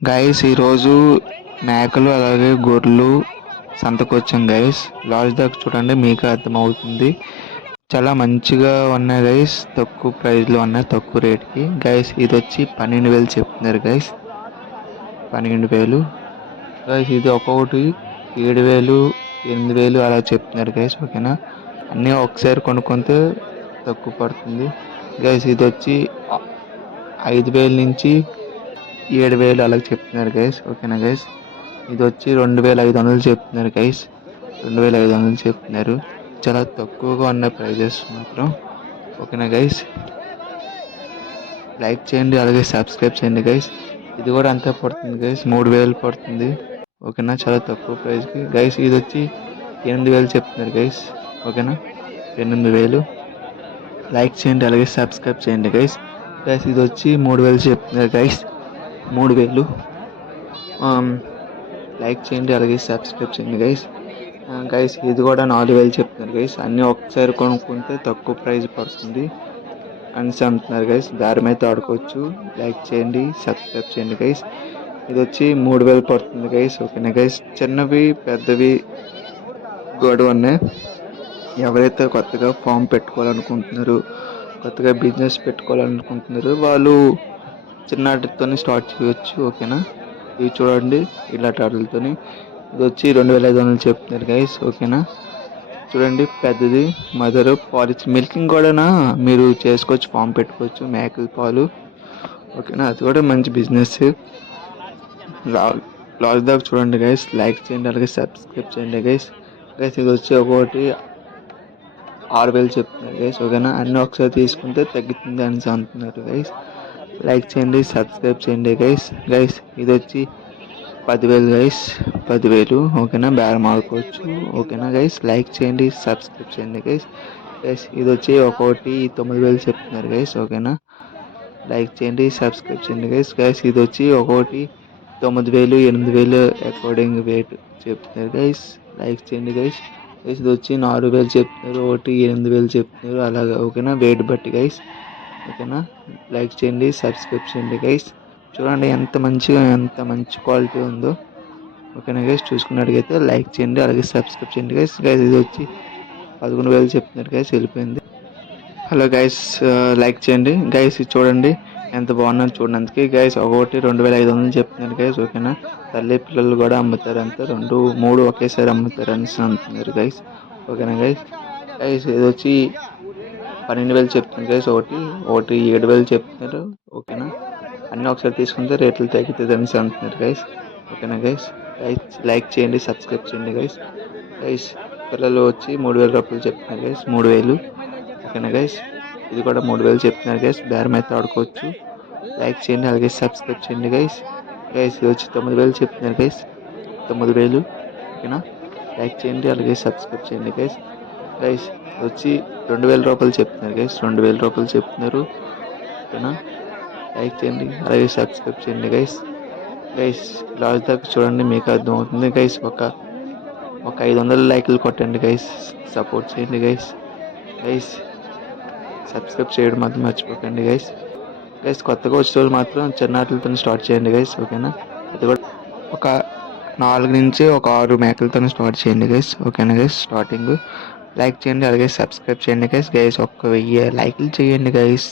Guys ఈరోజు మేకలు అలాగే గొర్రెలు సంతకొచ్చాం గైస్. లాస్ట్ దాకా చూడండి, మీకు అర్థమవుతుంది. చాలా మంచిగా ఉన్నాయి గైస్, తక్కువ ప్రైస్లో ఉన్నాయి, తక్కువ రేట్కి గైస్. ఇది వచ్చి 12,000 చెప్తున్నారు గైస్, 12,000 గైస్. ఇది ఒక్కొక్కటి 7,000, 8,000 అలా చెప్తున్నారు గైస్. ఓకేనా, అన్నీ ఒకసారి కొనుక్కుంటే తక్కువ పడుతుంది గైస్. ఇది వచ్చి 5,000 నుంచి 7,000 అలా చెప్తున్నారు గైస్. ఓకేనా గైస్. ఇది వచ్చి 2,500 చెప్తున్నారు గైస్, 2,500 చెప్తున్నారు. చాలా తక్కువగా ఉన్న ప్రైజెస్ మాత్రం. ఓకేనా గైస్, లైక్ చేయండి అలాగే సబ్స్క్రైబ్ చేయండి గైస్. ఇది కూడా అంతే పడుతుంది గైస్, 3,000 పడుతుంది. ఓకేనా, చాలా తక్కువ ప్రైస్కి గైస్. ఇది వచ్చి 8,000 చెప్తున్నారు గైస్. ఓకేనా, 8,000. లైక్ చేయండి అలాగే సబ్స్క్రైబ్ చేయండి గైస్. గైస్ ఇది వచ్చి 3,000 చెప్తున్నారు గైస్, 3,000. లైక్ చేయండి అలాగే సబ్స్క్రైబ్ చేయండి గైస్. గైస్ ఇది కూడా 4,000 చెప్తున్నారు గైస్. అన్నీ ఒకసారి కొనుక్కుంటే తక్కువ ప్రైస్ పడుతుంది అనేసి అంటున్నారు గైస్. దారం అయితే ఆడుకోవచ్చు. లైక్ చేయండి సబ్స్క్రైబ్ చేయండి గైస్. ఇది వచ్చి 3,000 పడుతుంది గైస్. ఓకేనా గైస్, చిన్నవి పెద్దవి కూడా ఉన్నాయి. ఎవరైతే కొత్తగా ఫామ్ పెట్టుకోవాలనుకుంటున్నారో, కొత్తగా బిజినెస్ పెట్టుకోవాలనుకుంటున్నారో వాళ్ళు చిన్నటితో స్టార్ట్ చేయవచ్చు. ఓకేనా, ఇవి చూడండి ఇలాంటి వాటితో. ఇది వచ్చి 2,500 చెప్తున్నారు గైస్. ఓకేనా, చూడండి పెద్దది మదర్ పాలిచ్ మిల్కింగ్ కూడా మీరు చేసుకోవచ్చు, ఫామ్ పెట్టుకోవచ్చు, మేకల పాలు. ఓకేనా, అది కూడా మంచి బిజినెస్. లాస్ట్ దాకా చూడండి గైస్. లైక్ చేయండి అలాగే సబ్స్క్రైబ్ చేయండి గైస్. గైస్ ఇది వచ్చి ఒకటి 6,000 చెప్తున్నారు గైస్. ఓకేనా, అన్నీ ఒకసారి తీసుకుంటే తగ్గుతుంది అని అంటున్నారు గైస్. లైక్ చేయండి సబ్స్క్రైబ్ చేయండి గైస్. గైస్ ఇది వచ్చి 10,000 గైస్, 10,000. ఓకేనా, బేరం ఆడుకోవచ్చు. ఓకేనా గైస్, లైక్ చేయండి సబ్స్క్రైబ్ చేయండి గైస్. గైస్ ఇది వచ్చి ఒకటి 9,000 చెప్తున్నారు గైస్. ఓకేనా, లైక్ చేయండి సబ్స్క్రైబ్ చేయండి గైస్. గైస్ ఇది వచ్చి ఒకటి 9,000, 8,000 అకార్డింగ్ వెయిట్ చెప్తున్నారు గైస్. లైక్ చేయండి గైస్. గైస్ ఇది వచ్చి 4,000 చెప్తున్నారు, ఒకటి 8,000 చెప్తున్నారు అలాగా. ఓకేనా, వెయిట్ బట్టి గైస్. ఓకేనా, లైక్ చేయండి సబ్స్క్రైబ్ చేయండి గైస్. చూడండి ఎంత మంచి క్వాలిటీ ఉందో. ఓకేనా గైస్, చూసుకున్నట్టుగైతే లైక్ చేయండి అలాగే సబ్స్క్రైబ్ చేయండి గైస్. గైస్ ఇది వచ్చి 11,000 చెప్తున్నారు గైస్, వెళ్ళిపోయింది. హలో గైస్, లైక్ చేయండి గైస్. ఇది చూడండి ఎంత బాగున్నారు చూడడానికి గైస్. ఒకటి 2,500 చెప్తున్నారు గైస్. ఓకేనా, తల్లి పిల్లలు కూడా అమ్ముతారు, అంతా 2, 3 ఒకేసారి అమ్ముతారు అనేసి అంటున్నారు గైస్. ఓకేనా గైస్. గైస్ ఇది వచ్చి 12,000 చెప్తున్నారు గైస్. ఒకటి 7,000 చెప్తున్నారు. ఓకేనా, అన్నీ ఒకసారి తీసుకుంటే రేట్లు తగ్గుతుంది అనేసి అంటున్నారు గైస్. ఓకేనా గైస్, లైక్ చేయండి సబ్స్క్రైబ్ చేయండి గైస్. గైస్ పిల్లలు వచ్చి 3,000 రూపాయలు చెప్తున్నారు గైస్, 3,000. ఓకేనా గైస్, ఇది కూడా 3,000 చెప్తున్నారు గైస్. బేరం అయితే ఆడుకోవచ్చు. లైక్ చేయండి అలాగే సబ్స్క్రైబ్ చేయండి గైస్. గైస్ ఇది వచ్చి 9,000 చెప్తున్నారు గైస్, 9,000. ఓకేనా, లైక్ చేయండి అలాగే సబ్స్క్రైబ్ చేయండి గైస్. గైస్ ఇది వచ్చి 2,000 రూపాయలు చెప్తున్నారు గైస్, 2,000 రూపాయలు చెప్తున్నారు. ఓకేనా, లైక్ చేయండి అలాగే సబ్స్క్రైబ్ చేయండి గైస్. గైస్ లాస్ట్ దాకా చూడండి, మీకు అర్థమవుతుంది గైస్. ఒక 500 లైక్లు కొట్టండి గైస్, సపోర్ట్ చేయండి గైస్. గైస్ సబ్స్క్రైబ్ చేయడం మాత్రం మర్చిపోకండి గైస్. గైస్ కొత్తగా వచ్చే వాళ్ళు మాత్రం చిన్నాటిలతో స్టార్ట్ చేయండి గైస్. ఓకేనా, అది కూడా ఒక 4 నుంచి ఒక 6 మేకలతో స్టార్ట్ చేయండి గైస్. ఓకేనా గైస్, స్టార్టింగ్. లైక్ చేయండి అలాగే సబ్స్క్రైబ్ చేయండి గైస్. గైస్ 1,000 లైక్లు చేయండి గైస్.